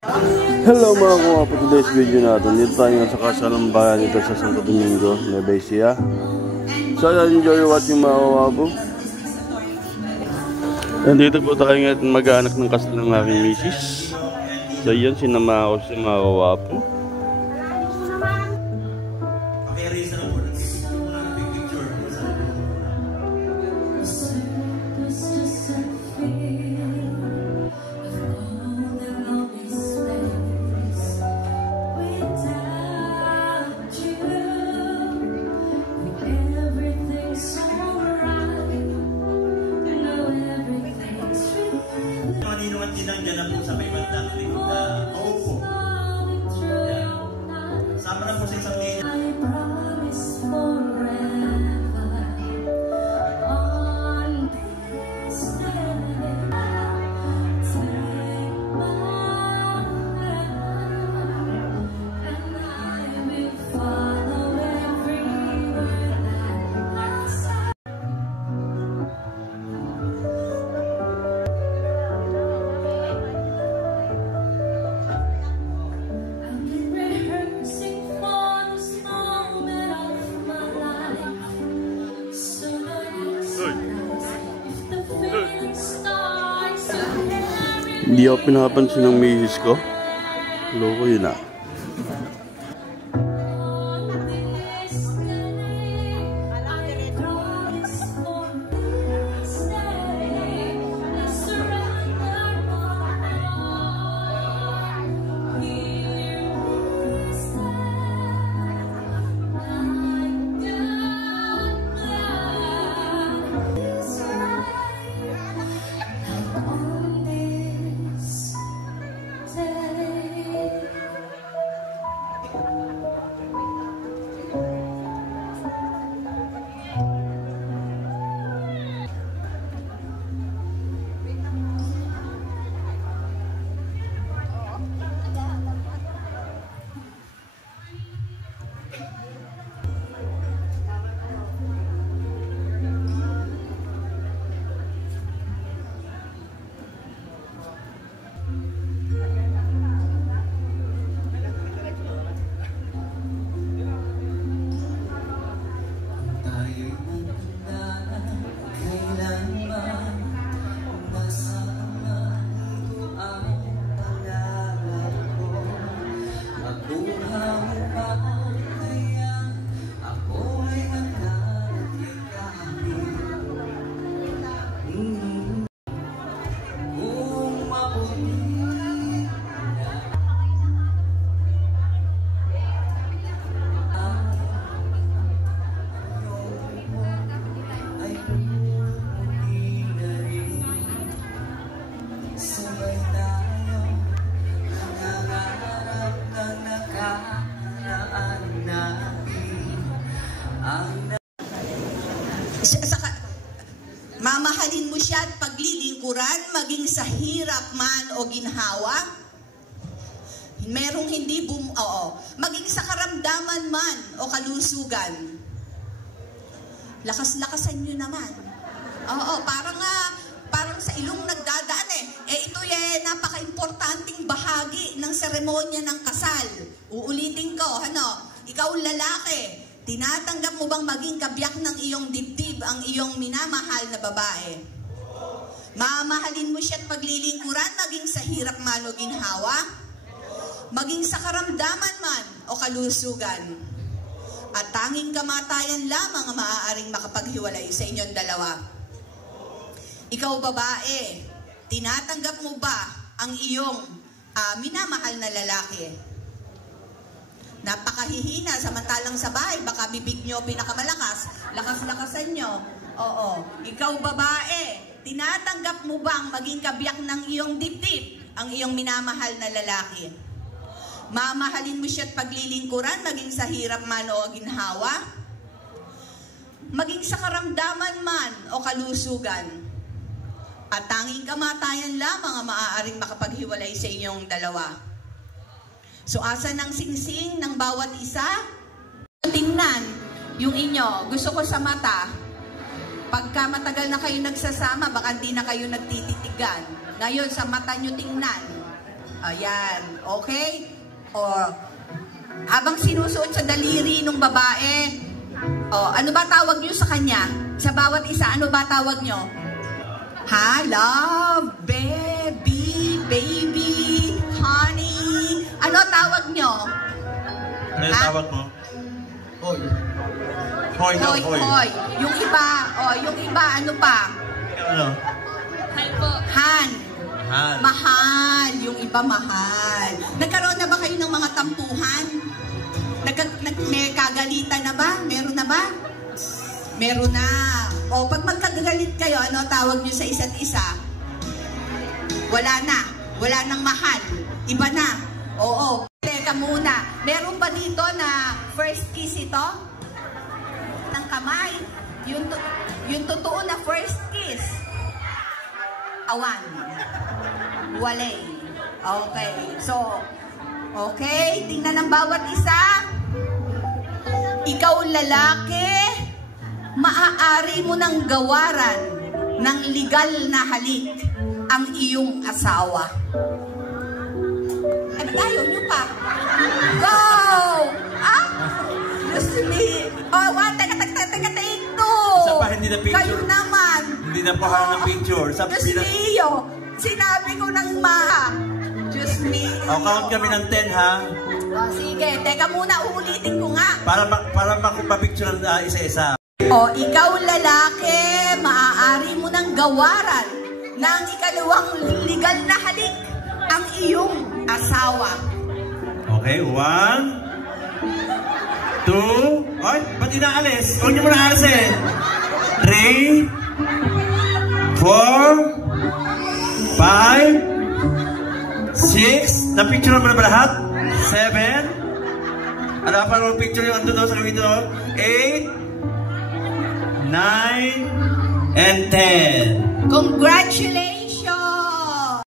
Hello mga kuha po, today's video natin. Dito tayo nga sa kasalang bayan dito sa Santo Domingo, Nueva Ecija. So enjoy watching mga kuha po. Nandito po tayo ngayon mag-aanak ng kasal ng aking misis. So yun, sinama ako sa mga kuha po. Hindi ako pinapansin ng misis ko. Loko yun ah. Mamahalin mo siya at paglilingkuran, maging sa hirap man o ginhawa. Merong hindi maging sa karamdaman man o kalusugan. Lakas-lakasan nyo naman. Parang sa ilong nagdadaan ito napaka-importanting bahagi ng seremonya ng kasal. Uulitin ko, ikaw lalaki. Tinatanggap mo bang maging kabiyak ng iyong dibdib ang iyong minamahal na babae? Mamahalin mo siya at paglilingkuran, maging sa hirap man o ginhawa, maging sa karamdaman man o kalusugan. At tanging kamatayan lamang ang maaaring makapaghiwalay sa inyong dalawa. Ikaw babae, tinatanggap mo ba ang iyong minamahal na lalaki? Napakahihina, samantalang sa bahay, baka bibig nyo pinakamalakas, lakas-lakasan nyo. Ikaw babae, tinatanggap mo bang maging kabiyak ng iyong dibdib ang iyong minamahal na lalaki? Mamahalin mo siya at paglilingkuran, maging sa hirap man o ginhawa, maging sa karamdaman man o kalusugan. At tanging kamatayan lamang ang maaaring makapaghiwalay sa inyong dalawa. So, asa ng singsing ng bawat isa? Tingnan yung inyo. Gusto ko sa mata. Pagka matagal na kayo nagsasama, baka hindi na kayo nagtititigan. Ngayon, sa mata nyo tingnan. Ayan. Okay? O, habang sinusuot sa daliri ng babae, ano ba tawag nyo sa kanya? Sa bawat isa, ano ba tawag nyo? Ha? Love, baby, honey. Ano tawag nyo? Ano yung tawag mo? Hoy. Hoy. Yung iba, ano pa? Ano? Han. Han. Mahal. Yung iba, mahal. Nagkaroon na ba kayo ng mga tampuhan? May kagalitan na ba? Meron na ba? Meron na. O, pag magkagalit kayo, ano tawag nyo sa isa't isa? Wala na. Wala nang mahal. Iba na. Oo. Teka muna. Meron ba dito na first kiss ito? Ng kamay. Yung totoo na first kiss. Awan. Walay. Okay. So, okay. Tingnan ng bawat isa. Ikaw lalaki, maaari mo nang gawaran ng legal na halik ang iyong asawa. Ano tayo? Nyo pa? Go! Ah? Gusto ni... Oh, teka, take two. Isa pa, hindi na picture. Kayo naman. Hindi na pahala ng picture. Diyos niyo. Sinabi ko ng Diyos niyo. O, count kami ng 10, ha? O, sige. Teka muna, uulitin ko nga. Para makapapicture ng isa-isa. O, ikaw lalaki, maaari mo nang gawaran ng ikalawang legal na halik ang iyong asawa. Okay, 1, 2, ay, ba't inaalis? Huwag niyo mo na alis eh. 3, 4, 5, 6, na-picture naman na ba lahat? 7, ano pa naman picture yung ando daw sa gawin ito? 8, 9, and 10. Congratulations!